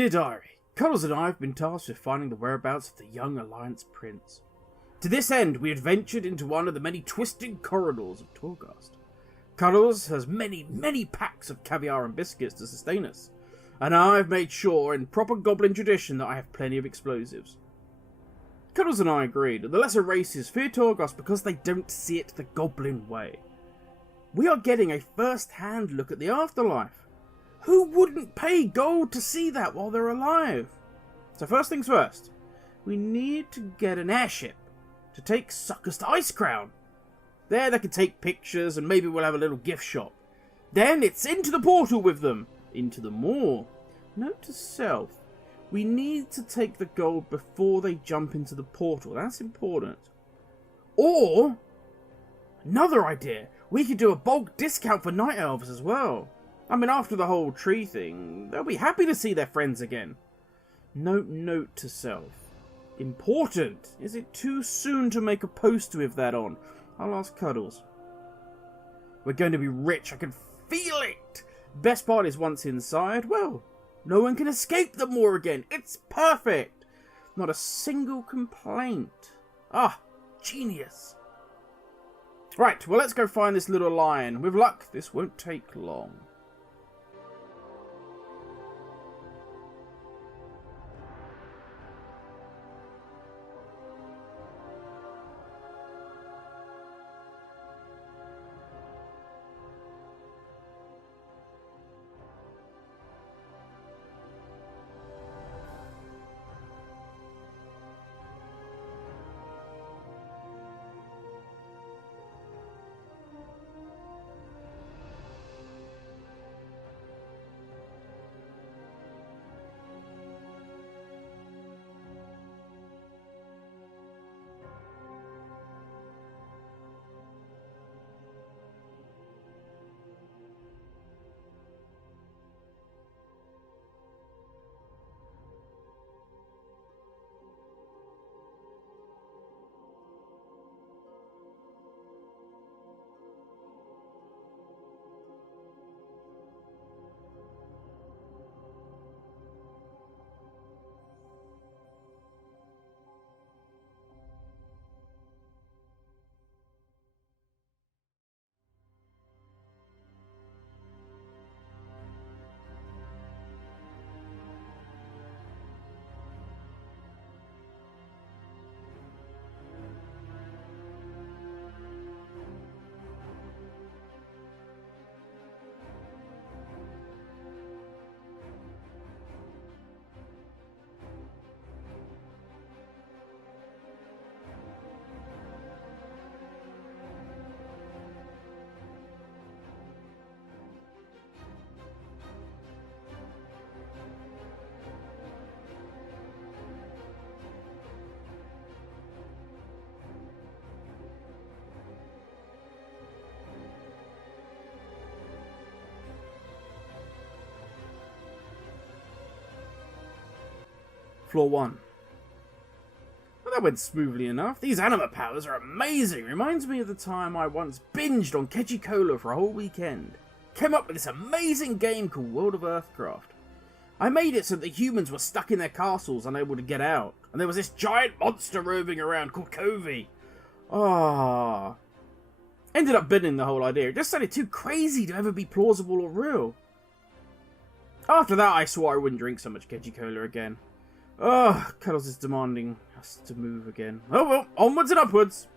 Dear Diary, Cuddles and I have been tasked with finding the whereabouts of the young Alliance Prince. To this end, we adventured into one of the many twisted corridors of Torghast. Cuddles has many packs of caviar and biscuits to sustain us, and I've made sure, in proper goblin tradition, that I have plenty of explosives. Cuddles and I agreed that the lesser races fear Torghast because they don't see it the goblin way. We are getting a first-hand look at the afterlife. Who wouldn't pay gold to see that while they're alive? So first things first, we need to get an airship to take suckers to Icecrown. There they can take pictures and maybe we'll have a little gift shop. Then it's into the portal with them. Into the maw. Note to self, we need to take the gold before they jump into the portal. That's important. Or, another idea, we could do a bulk discount for night elves as well. I mean, after the whole tree thing, they'll be happy to see their friends again. Note to self. Important. Is it too soon to make a poster with that on? I'll ask Cuddles. We're going to be rich. I can feel it. Best part is once inside, well, no one can escape the moor again. It's perfect. Not a single complaint. Ah, genius. Right, well, let's go find this little lion. With luck, this won't take long. Floor 1. Well, that went smoothly enough. These anima powers are amazing. Reminds me of the time I once binged on Keji Cola for a whole weekend. Came up with this amazing game called World of Earthcraft. I made it so that the humans were stuck in their castles, unable to get out. And there was this giant monster roving around called Covey. Ah. Ended up binning the whole idea. It just sounded too crazy to ever be plausible or real. After that, I swore I wouldn't drink so much Keji Cola again. Oh, Cuddles is demanding us to move again. Oh well, onwards and upwards.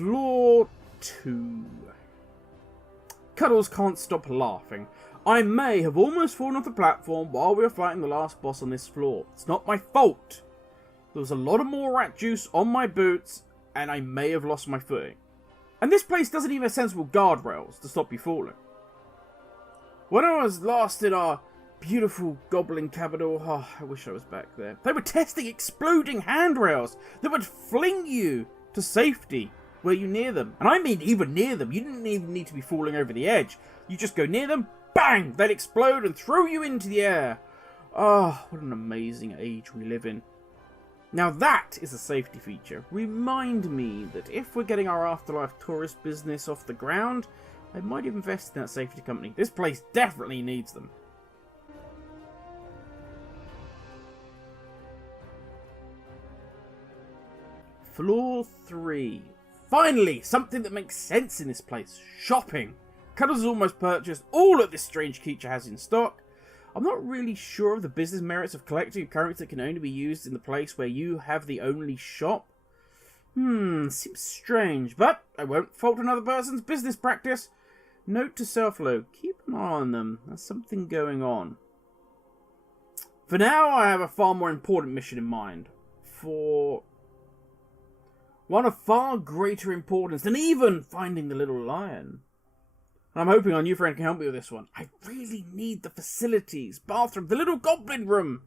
Floor 2. Cuddles can't stop laughing. I may have almost fallen off the platform while we were fighting the last boss on this floor. It's not my fault. There was a lot of more rat juice on my boots, and I may have lost my footing. And this place doesn't even have sensible guardrails to stop you falling. When I was last in our beautiful goblin capital, oh, I wish I was back there. They were testing exploding handrails that would fling you to safety were you near them. And I mean even near them. You didn't even need to be falling over the edge. You just go near them, bang, they'd explode and throw you into the air. Oh, what an amazing age we live in. Now that is a safety feature. Remind me that if we're getting our afterlife tourist business off the ground, I might invest in that safety company. This place definitely needs them. Floor 3. Finally, something that makes sense in this place. Shopping. Cuddles has almost purchased all that this strange creature has in stock. I'm not really sure of the business merits of collecting a currency that can only be used in the place where you have the only shop. Seems strange, but I won't fault another person's business practice. Note to self, though, keep an eye on them. There's something going on. For now, I have a far more important mission in mind. For one of far greater importance than even finding the little lion. I'm hoping our new friend can help me with this one. I really need the facilities, bathroom, the little goblin room.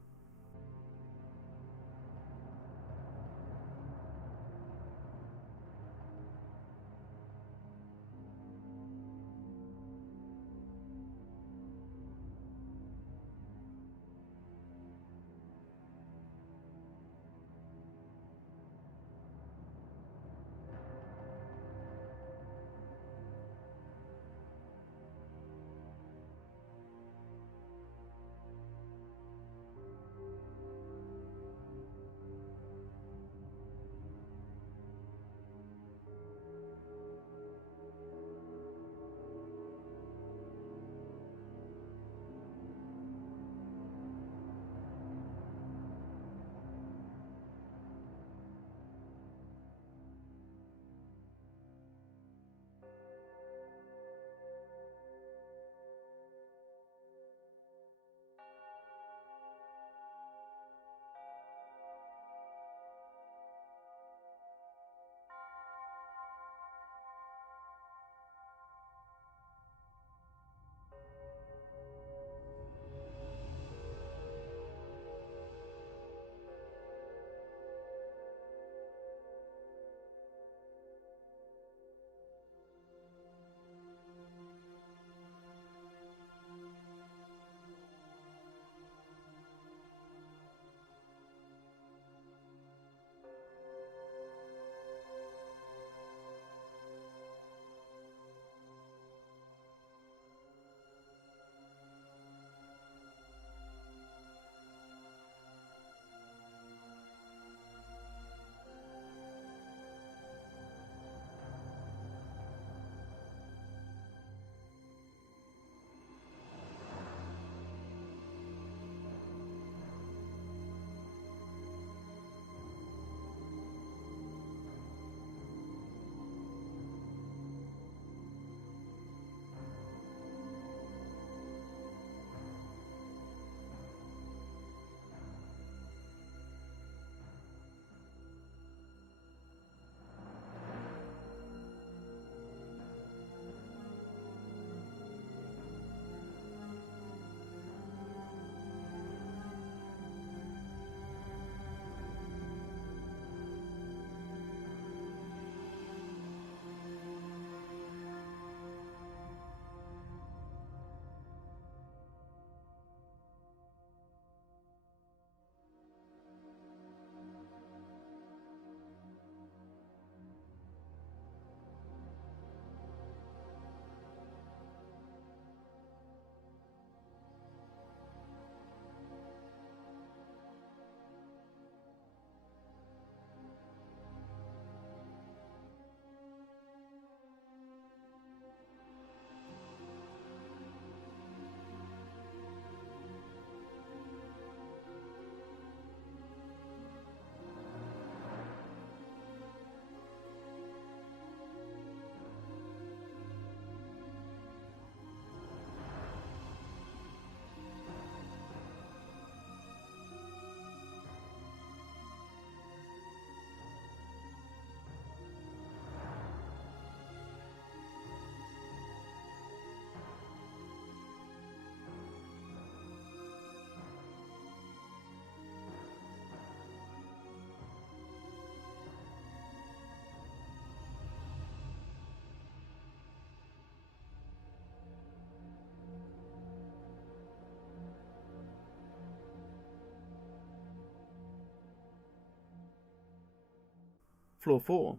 Floor 4.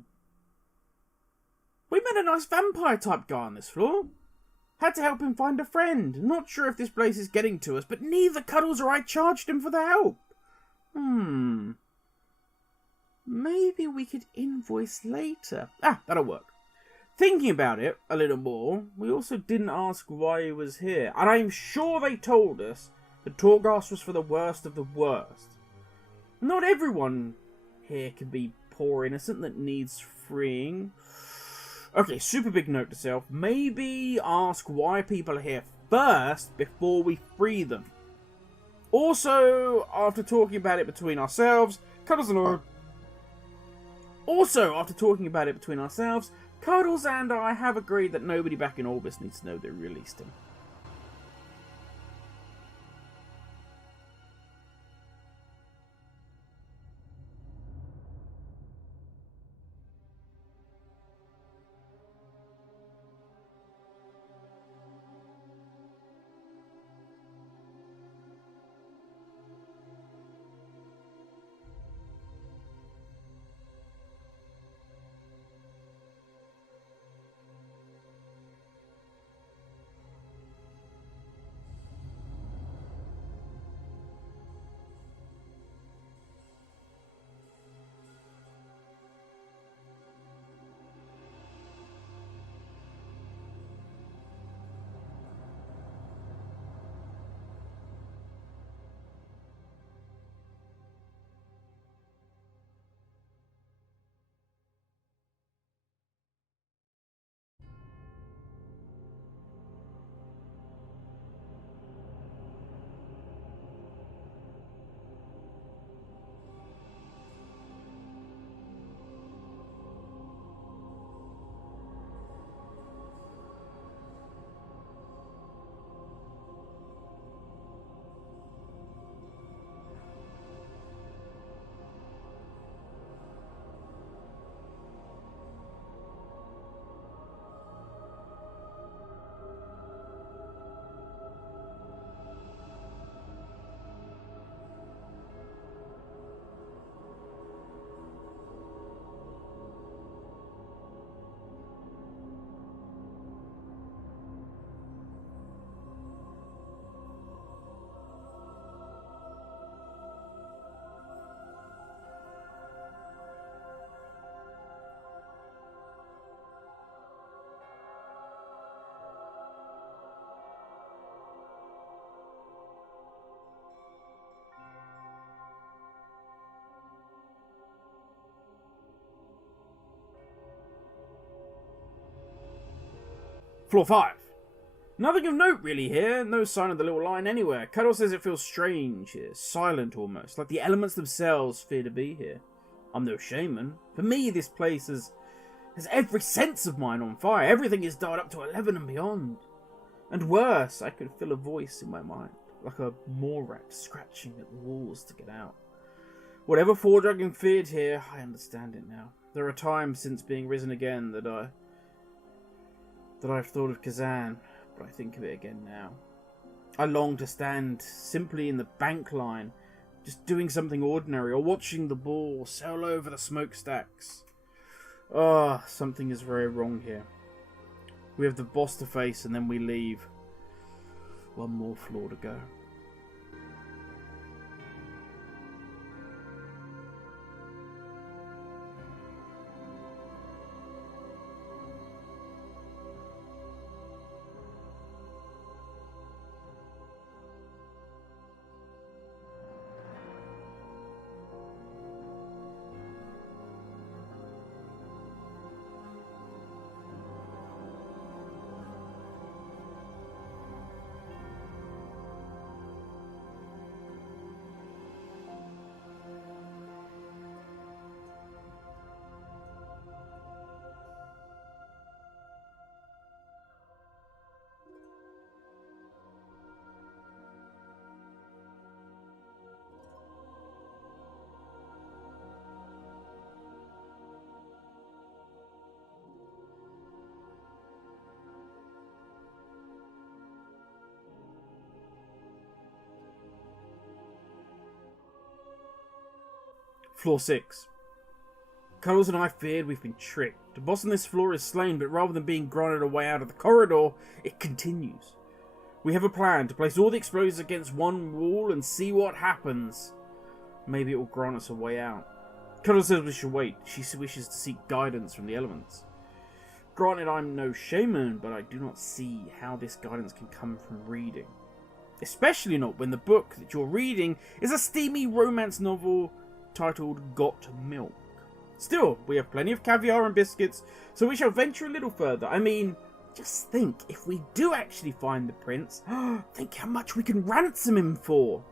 We met a nice vampire-type guy on this floor. Had to help him find a friend. Not sure if this place is getting to us, but neither Cuddles or I charged him for the help. Maybe we could invoice later. That'll work. Thinking about it a little more, we also didn't ask why he was here. And I'm sure they told us that Torghast was for the worst of the worst. Not everyone here can be poor innocent that needs freeing. Okay, super big note to self. Maybe ask why people are here first before we free them. Also, after talking about it between ourselves, Cuddles and I have agreed that nobody back in Orbis needs to know they released him. Floor 5. Nothing of note really here. No sign of the little line anywhere. Cuddle says it feels strange here. Silent almost. Like the elements themselves fear to be here. I'm no shaman. For me, this place has every sense of mine on fire. Everything is dialed up to 11 and beyond. And worse, I could feel a voice in my mind. Like a moor rat scratching at the walls to get out. Whatever foredragon feared here, I understand it now. There are times since being risen again that I've thought of Kazan, but I think of it again now. I long to stand simply in the bank line, just doing something ordinary, or watching the ball sail over the smokestacks. Something is very wrong here. We have the boss to face, and then we leave. One more floor to go. Floor 6. Cuddles and I feared we've been tricked. The boss on this floor is slain, but rather than being granted a way out of the corridor, it continues. We have a plan to place all the explosives against one wall and see what happens. Maybe it will grant us a way out. Cuddles says we should wait. She wishes to seek guidance from the elements. Granted, I'm no shaman, but I do not see how this guidance can come from reading. Especially not when the book that you're reading is a steamy romance novel titled Got Milk. Still, we have plenty of caviar and biscuits, so we shall venture a little further. I mean, just think, if we do actually find the prince, think how much we can ransom him for.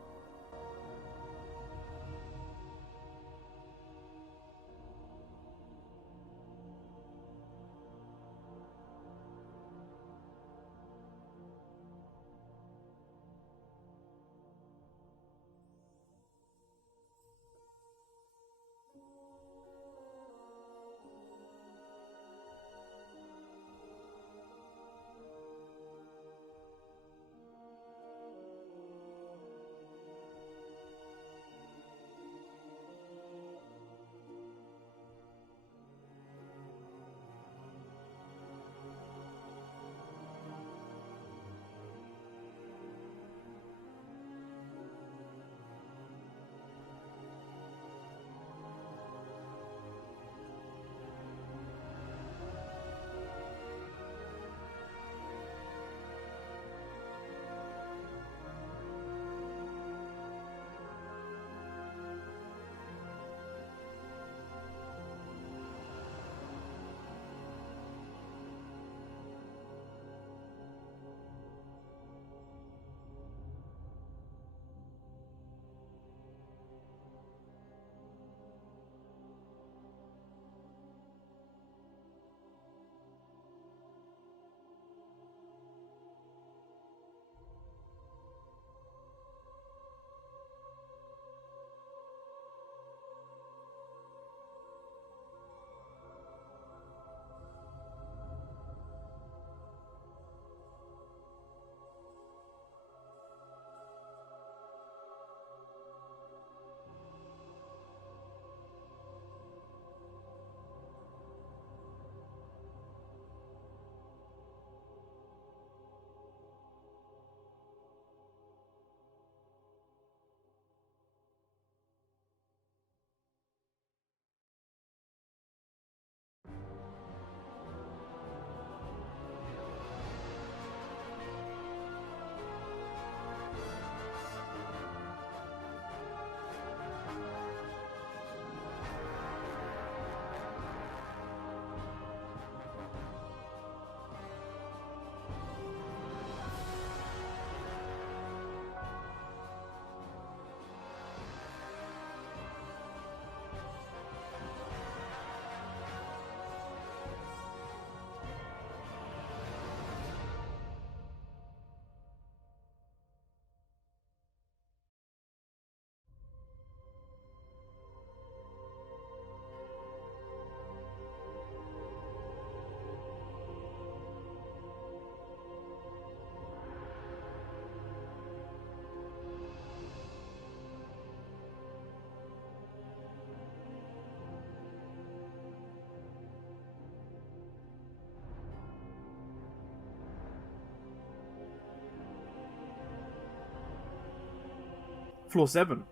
Floor 7.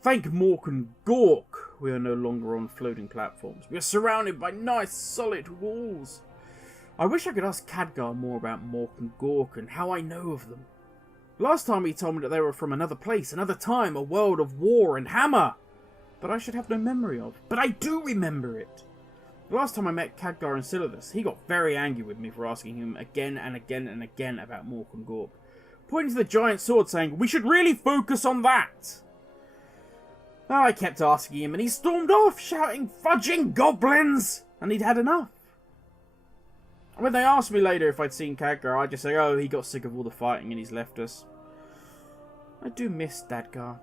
Thank Mork and Gork, we are no longer on floating platforms. We are surrounded by nice, solid walls. I wish I could ask Khadgar more about Mork and Gork and how I know of them. Last time he told me that they were from another place, another time, a world of war and hammer. But I should have no memory of. But I do remember it. The last time I met Khadgar and Silithus, he got very angry with me for asking him again and again and again about Mork and Gork, pointing to the giant sword saying, we should really focus on that. I kept asking him and he stormed off shouting, fudging goblins! And he'd had enough. When they asked me later if I'd seen Khadgar, I'd just say, oh, he got sick of all the fighting and he's left us. I do miss Khadgar.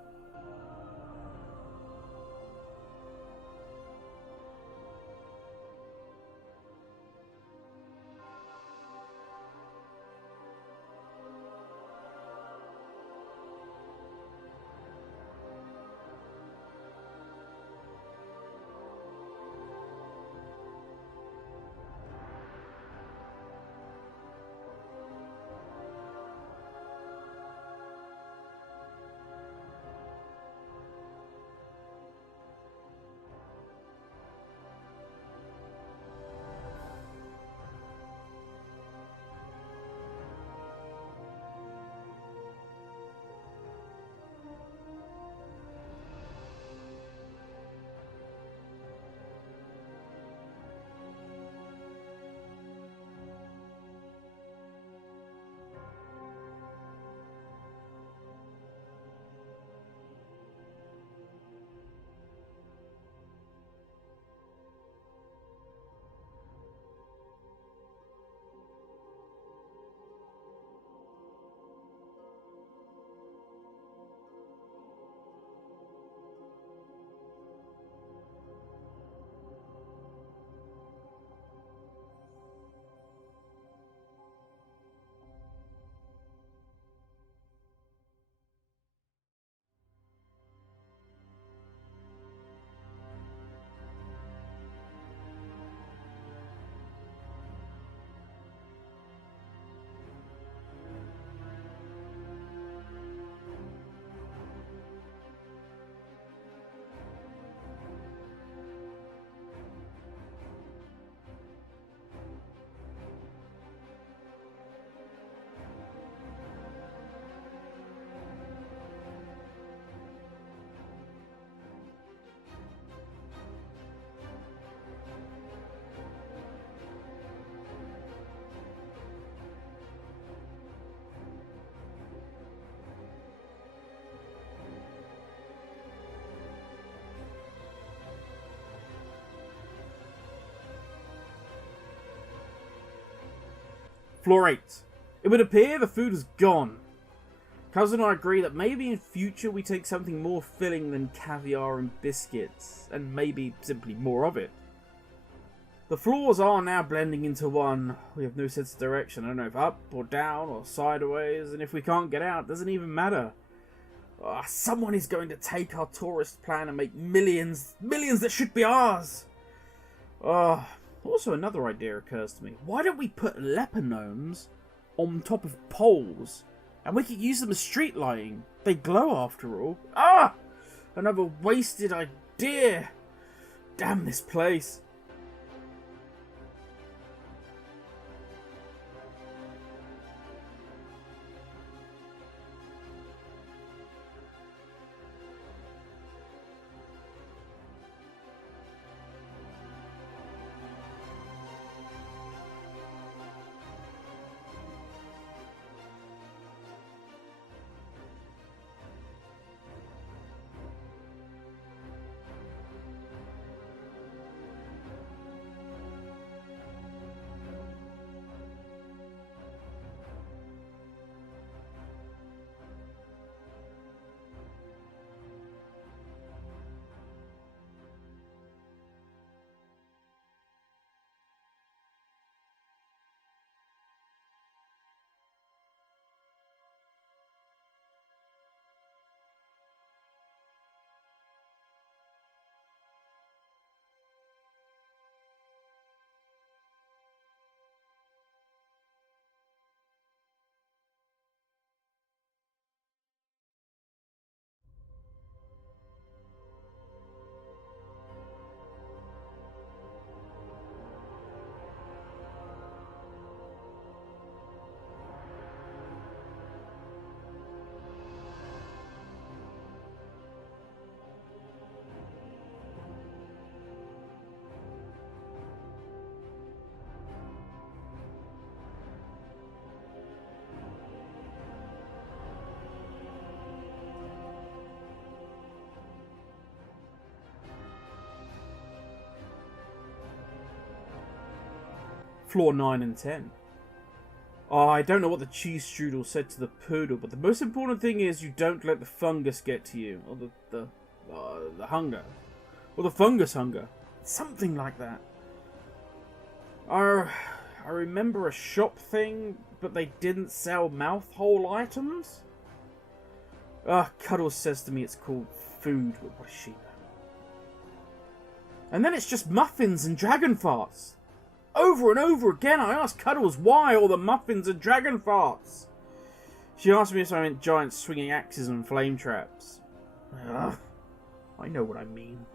Floor 8. It would appear the food is gone. Cuddles and I agree that maybe in future we take something more filling than caviar and biscuits, and maybe simply more of it. The floors are now blending into one. We have no sense of direction. I don't know if up or down or sideways, and if we can't get out, it doesn't even matter. Someone is going to take our tourist plan and make millions that should be ours. Also another idea occurs to me. Why don't we put leper gnomes on top of poles, and we could use them as street lighting? They glow after all. Another wasted idea. Damn this place. Floor 9 and 10. I don't know what the cheese strudel said to the poodle, but the most important thing is you don't let the fungus get to you, or the hunger, or the fungus hunger, something like that. I remember a shop thing, but they didn't sell mouth hole items. Cuddles says to me it's called food, but what does she know? And then it's just muffins and dragon farts. Over and over again, I ask Cuddles why all the muffins and dragon farts. She asked me if I meant giants swinging axes and flame traps. I know what I mean.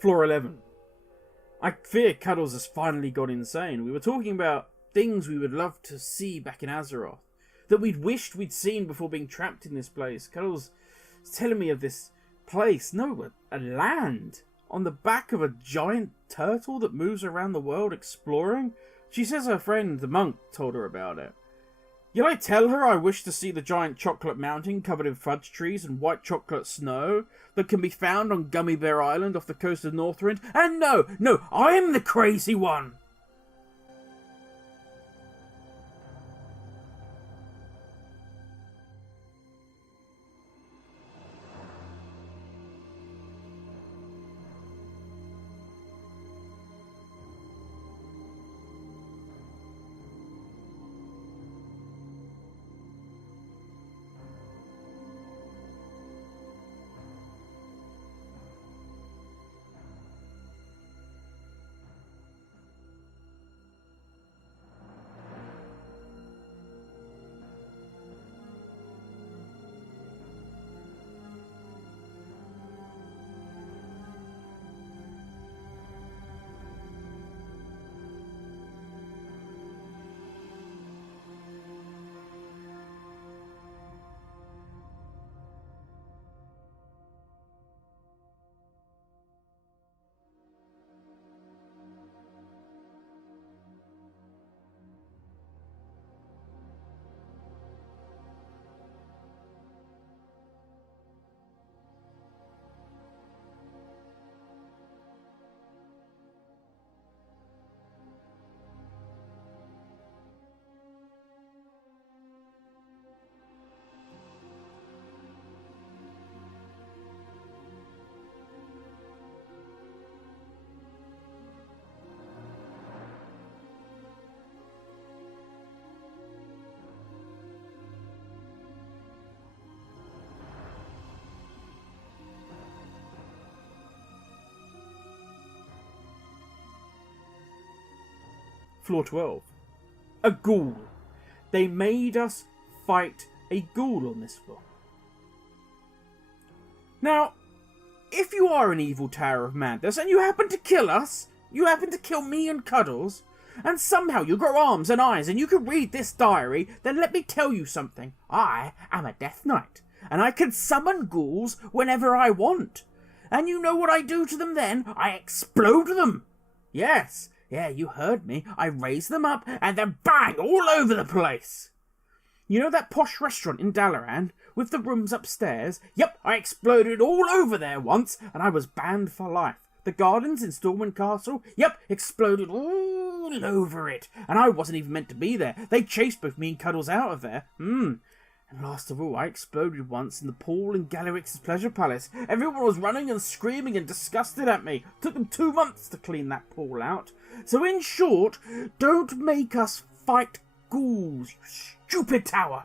Floor 11. I fear Cuddles has finally gone insane. We were talking about things we would love to see back in Azeroth, that we'd wished we'd seen before being trapped in this place. Cuddles is telling me of this place, no, a land, on the back of a giant turtle that moves around the world exploring. She says her friend, the monk, told her about it. Yet I tell her I wish to see the giant chocolate mountain covered in fudge trees and white chocolate snow that can be found on Gummy Bear Island off the coast of Northrend. And no, I'm the crazy one! Floor 12. A ghoul. They made us fight a ghoul on this floor. Now, if you are an evil Tower of Madness and you happen to kill us, you happen to kill me and Cuddles, and somehow you grow arms and eyes and you can read this diary, then let me tell you something. I am a Death Knight, and I can summon ghouls whenever I want. And you know what I do to them then? I explode them. Yes. Yeah, you heard me. I raise them up and then bang all over the place. You know that posh restaurant in Dalaran with the rooms upstairs? Yep, I exploded all over there once and I was banned for life. The gardens in Stormwind Castle? Yep, exploded all over it. And I wasn't even meant to be there. They chased both me and Cuddles out of there. And last of all, I exploded once in the pool in Galliwix's Pleasure Palace. Everyone was running and screaming and disgusted at me. Took them 2 months to clean that pool out. So in short, don't make us fight ghouls, you stupid tower.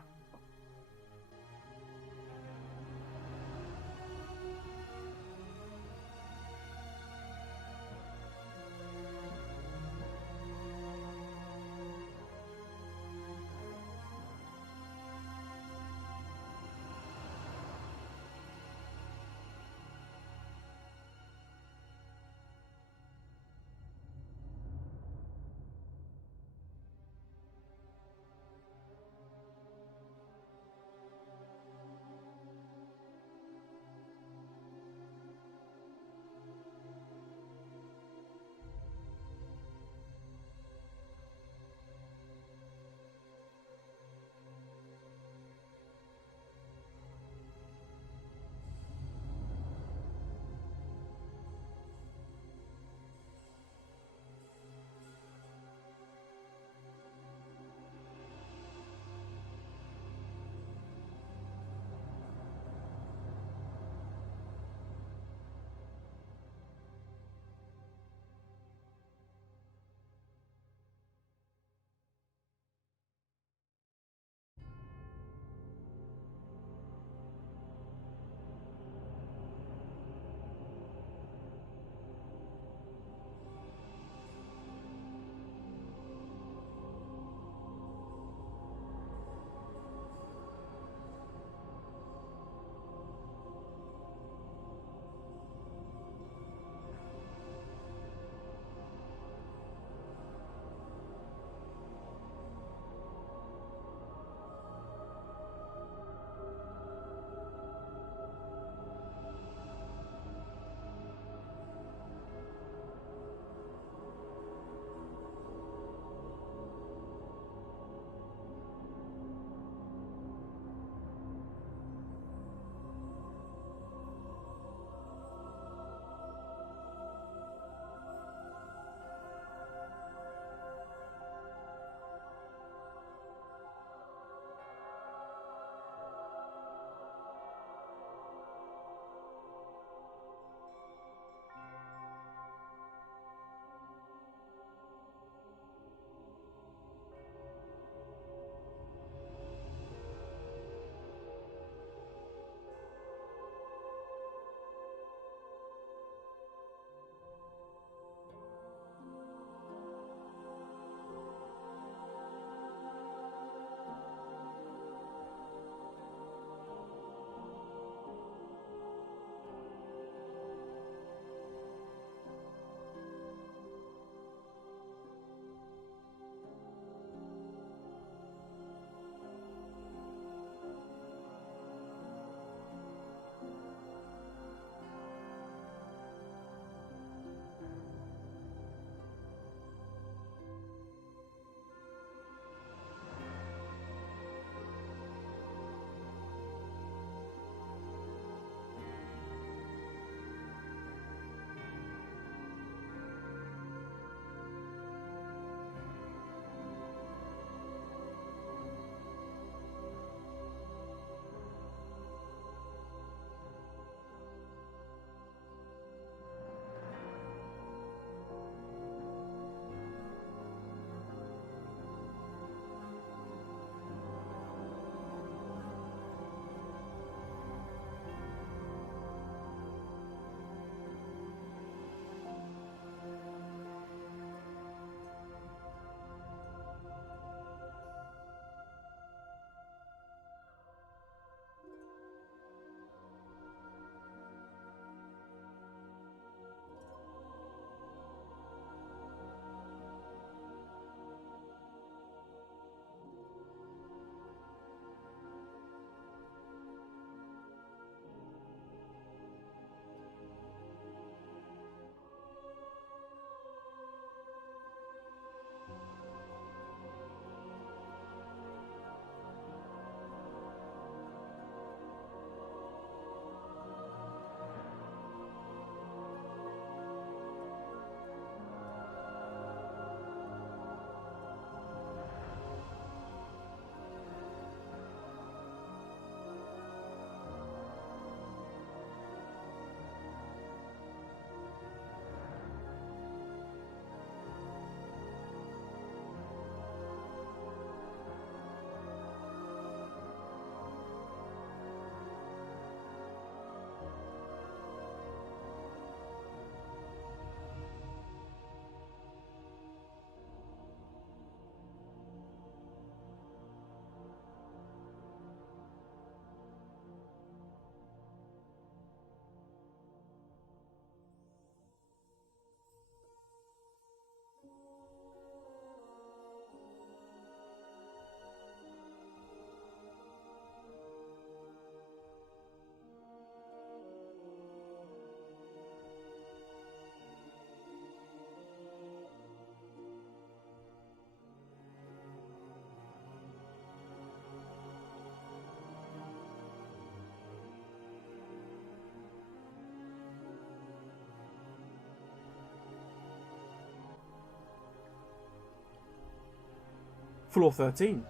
Floor 13.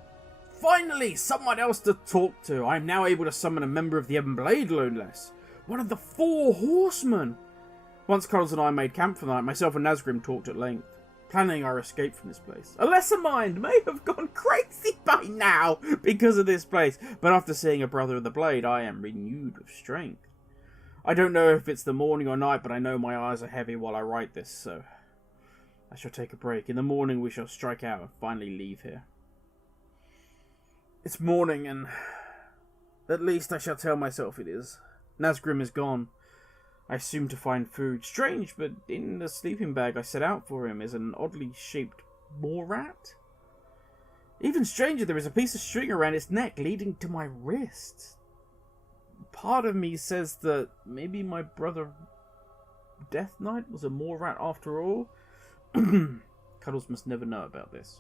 Finally, someone else to talk to. I am now able to summon a member of the Ebon Blade, no less. One of the 4 horsemen. Once Cuddles and I made camp for the night, myself and Nazgrim talked at length, planning our escape from this place. A lesser mind may have gone crazy by now because of this place, but after seeing a brother of the Blade, I am renewed with strength. I don't know if it's the morning or night, but I know my eyes are heavy while I write this, so I shall take a break. In the morning we shall strike out and finally leave here. It's morning, and at least I shall tell myself it is. Nazgrim is gone. I assume to find food. Strange, but in the sleeping bag I set out for him is an oddly shaped moor rat. Even stranger, there is a piece of string around its neck leading to my wrist. Part of me says that maybe my brother Death Knight was a moor rat after all. Cuddles must never know about this.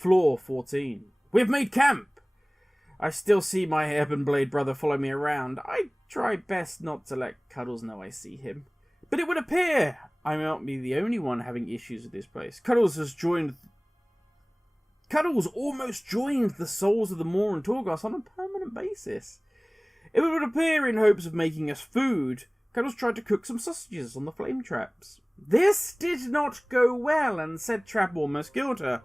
Floor 14. We have made camp! I still see my ebon blade brother follow me around. I try best not to let Cuddles know I see him. But it would appear I may not be the only one having issues with this place. Cuddles almost joined the Souls of the Moor and Torghast on a permanent basis. It would appear, in hopes of making us food, Cuddles tried to cook some sausages on the flame traps. This did not go well, and said trap almost killed her.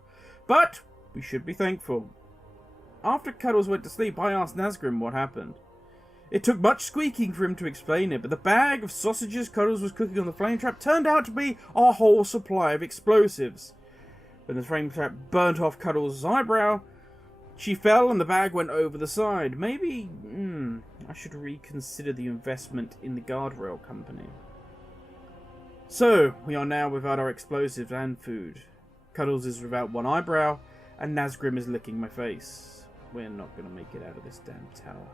But we should be thankful. After Cuddles went to sleep, I asked Nazgrim what happened. It took much squeaking for him to explain it, but the bag of sausages Cuddles was cooking on the flame trap turned out to be our whole supply of explosives. When the flame trap burnt off Cuddles' eyebrow, she fell and the bag went over the side. Maybe I should reconsider the investment in the guardrail company. So, we are now without our explosives and food. Cuddles is without one eyebrow, and Nazgrim is licking my face. We're not going to make it out of this damn tower.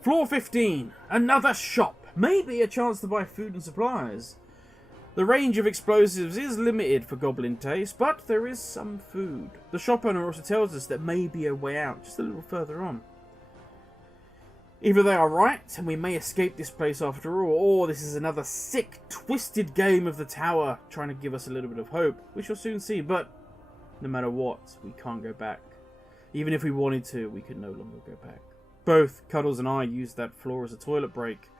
Floor 15. Another shop. Maybe a chance to buy food and supplies. The range of explosives is limited for goblin taste, but there is some food. The shop owner also tells us there may be a way out just a little further on. Either they are right, and we may escape this place after all, or this is another sick, twisted game of the tower trying to give us a little bit of hope. We shall soon see, but no matter what, we can't go back. Even if we wanted to, we could no longer go back. Both Cuddles and I used that floor as a toilet break,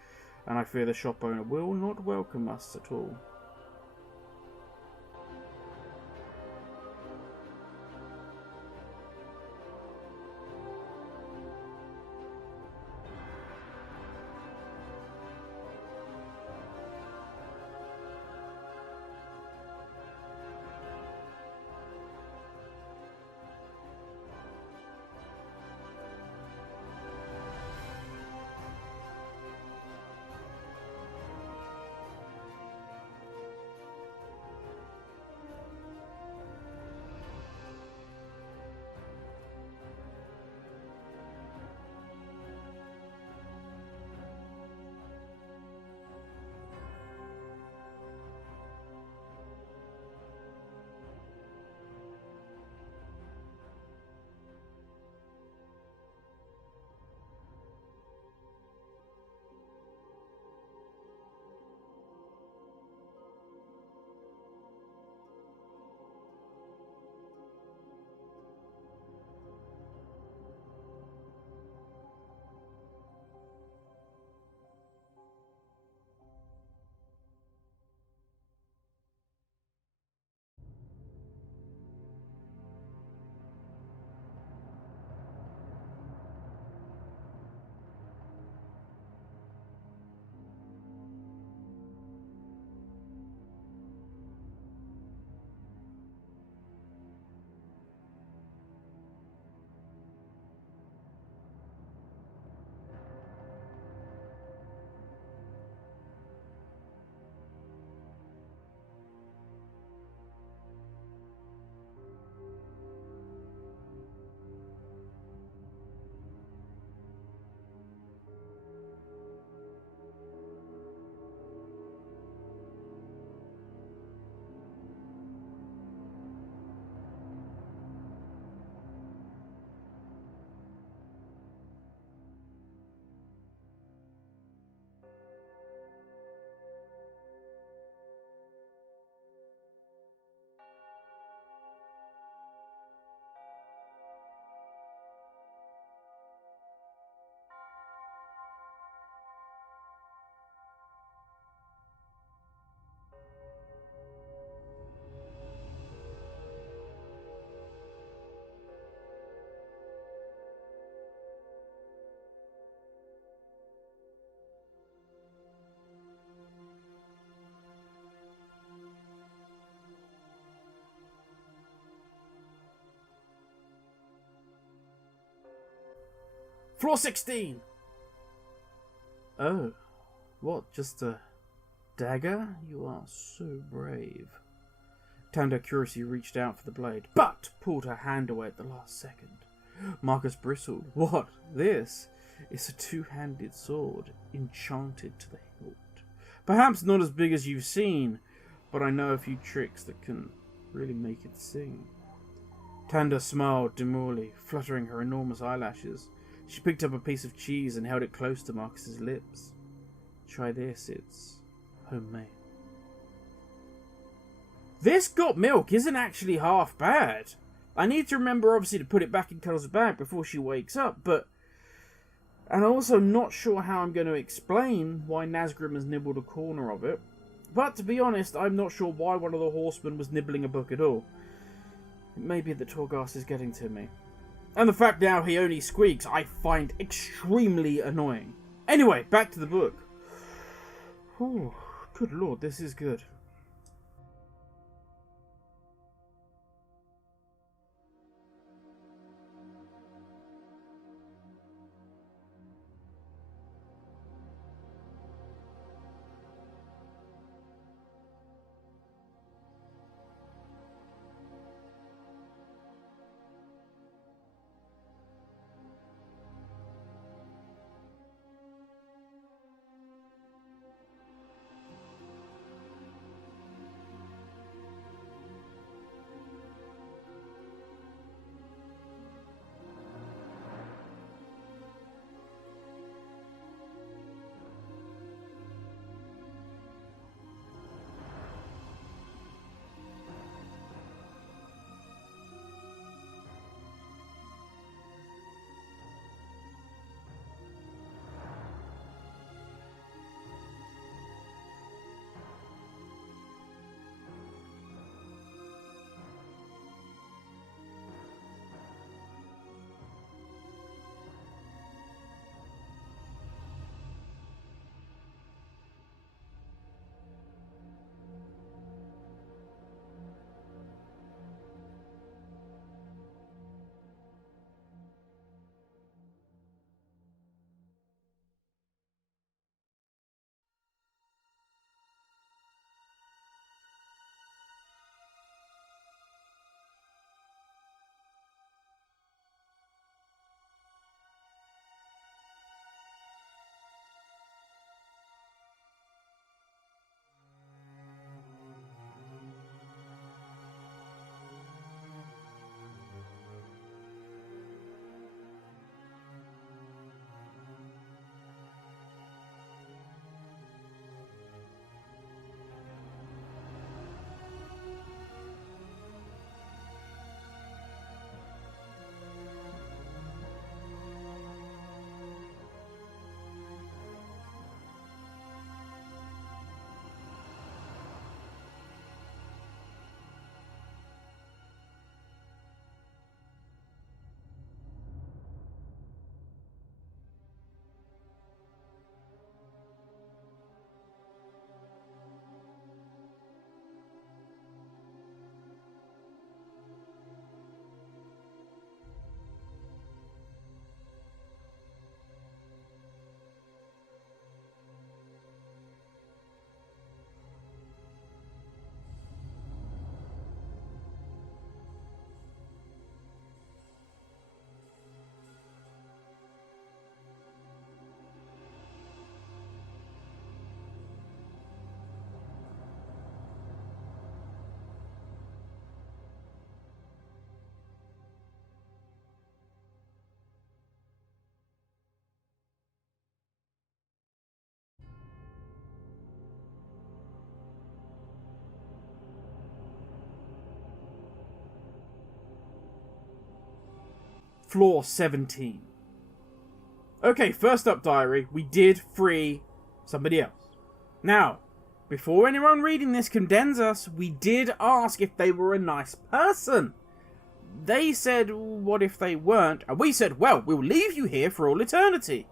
and I fear the shop owner will not welcome us at all. Floor 16! Oh, what, just a dagger? You are so brave. Tanda Curiously reached out for the blade, but pulled her hand away at the last second. Marcus bristled. What? This? It's a two-handed sword, enchanted to the hilt. Perhaps not as big as you've seen, but I know a few tricks that can really make it sing. Tanda smiled demurely, fluttering her enormous eyelashes. She picked up a piece of cheese and held it close to Marcus's lips. Try this, it's homemade. This got milk isn't actually half bad. I need to remember, obviously, to put it back in Cuddles' bag before she wakes up, but... And I'm also not sure how I'm going to explain why Nazgrim has nibbled a corner of it. But, to be honest, I'm not sure why one of the horsemen was nibbling a book at all. It may be that Torghast is getting to me. And the fact now he only squeaks, I find extremely annoying. Anyway, back to the book. Ooh, good lord, this is good. Floor 17. Okay, first up, diary, we did free somebody else. Now, before anyone reading this condemns us, we did ask if they were a nice person. They said, what if they weren't? And we said, well, we'll leave you here for all eternity.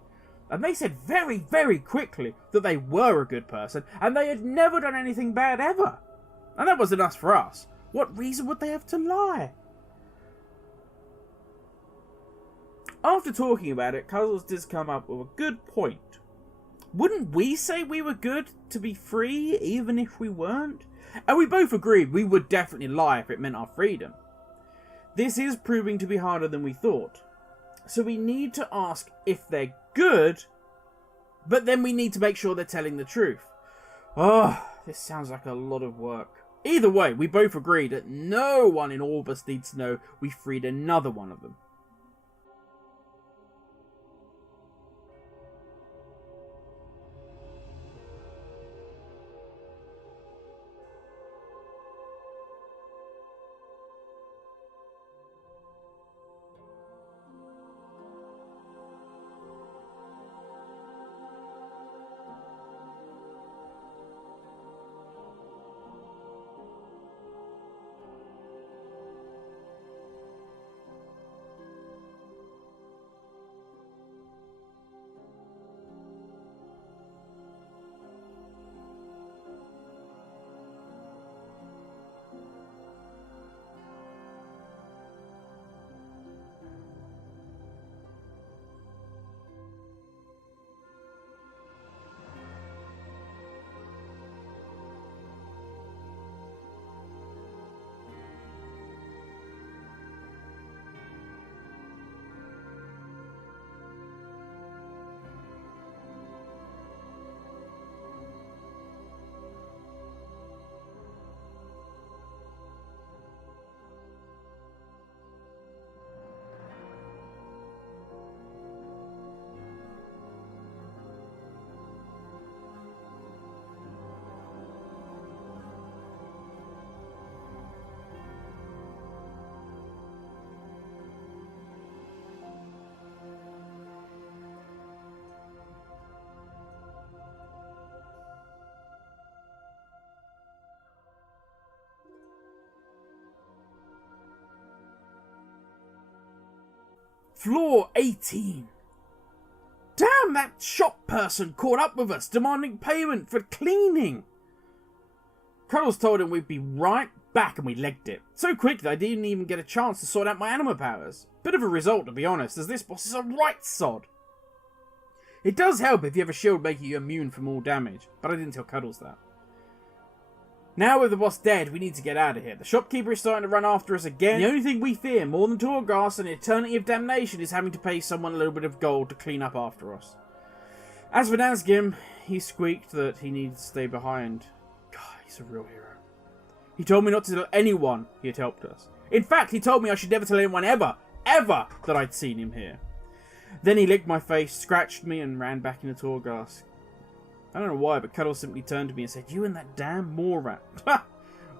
And they said very, very quickly that they were a good person, and they had never done anything bad ever. And that wasn't us for us. What reason would they have to lie? After talking about it, Cuddles does come up with a good point. Wouldn't we say we were good to be free, even if we weren't? And we both agreed we would definitely lie if it meant our freedom. This is proving to be harder than we thought. So we need to ask if they're good, but then we need to make sure they're telling the truth. Oh, this sounds like a lot of work. Either way, we both agree that no one in Orbis needs to know we freed another one of them. Floor 18. Damn, that shop person caught up with us, demanding payment for cleaning. Cuddles told him we'd be right back and we legged it. So quick that I didn't even get a chance to sort out my anima powers. Bit of a result, to be honest, as this boss is a right sod. It does help if you have a shield making you immune from all damage, but I didn't tell Cuddles that. Now with the boss dead, we need to get out of here. The shopkeeper is starting to run after us again. The only thing we fear more than Torghast and an eternity of damnation is having to pay someone a little bit of gold to clean up after us. As for Nazgim, he squeaked that he needed to stay behind. God, he's a real hero. He told me not to tell anyone he had helped us. In fact, he told me I should never tell anyone ever that I'd seen him here. Then he licked my face, scratched me, and ran back into Torghast. I don't know why, but Cuddles simply turned to me and said, "You and that damn moor rat." Ha!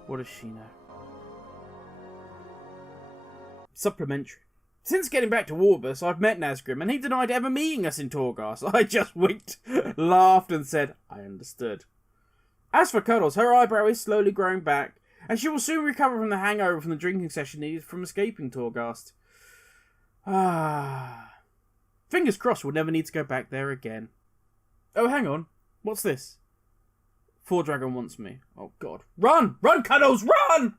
What does she know? Supplementary. Since getting back to Orbis, I've met Nazgrim, and he denied ever meeting us in Torghast. I just winked, laughed, and said, I understood. As for Cuddles, her eyebrow is slowly growing back, and she will soon recover from the hangover from the drinking session needed from escaping Torghast. Fingers crossed we'll never need to go back there again. Oh, hang on. What's this? Four Dragon wants me. Oh, God. Run! Run, Cuddles! Run!